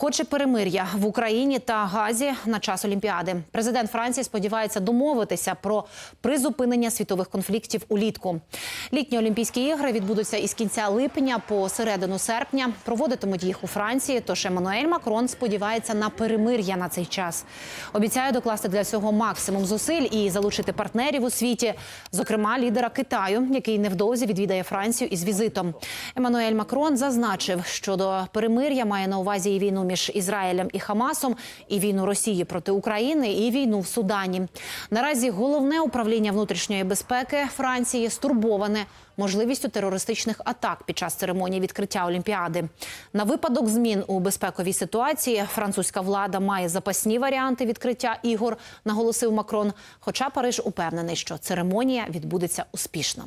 Хоче перемир'я в Україні та Газі на час Олімпіади. Президент Франції сподівається домовитися про призупинення світових конфліктів улітку. Літні Олімпійські ігри відбудуться із кінця липня по середину серпня. Проводитимуть їх у Франції. Тож Еммануель Макрон сподівається на перемир'я на цей час. Обіцяє докласти для цього максимум зусиль і залучити партнерів у світі, зокрема лідера Китаю, який невдовзі відвідає Францію із візитом. Еммануель Макрон зазначив, що до перемир'я має на увазі і війну між Ізраїлем і Хамасом, і війну Росії проти України, і війну в Судані. Наразі головне управління внутрішньої безпеки Франції стурбоване можливістю терористичних атак під час церемонії відкриття Олімпіади. На випадок змін у безпековій ситуації французька влада має запасні варіанти відкриття ігор, наголосив Макрон. Хоча Париж упевнений, що церемонія відбудеться успішно.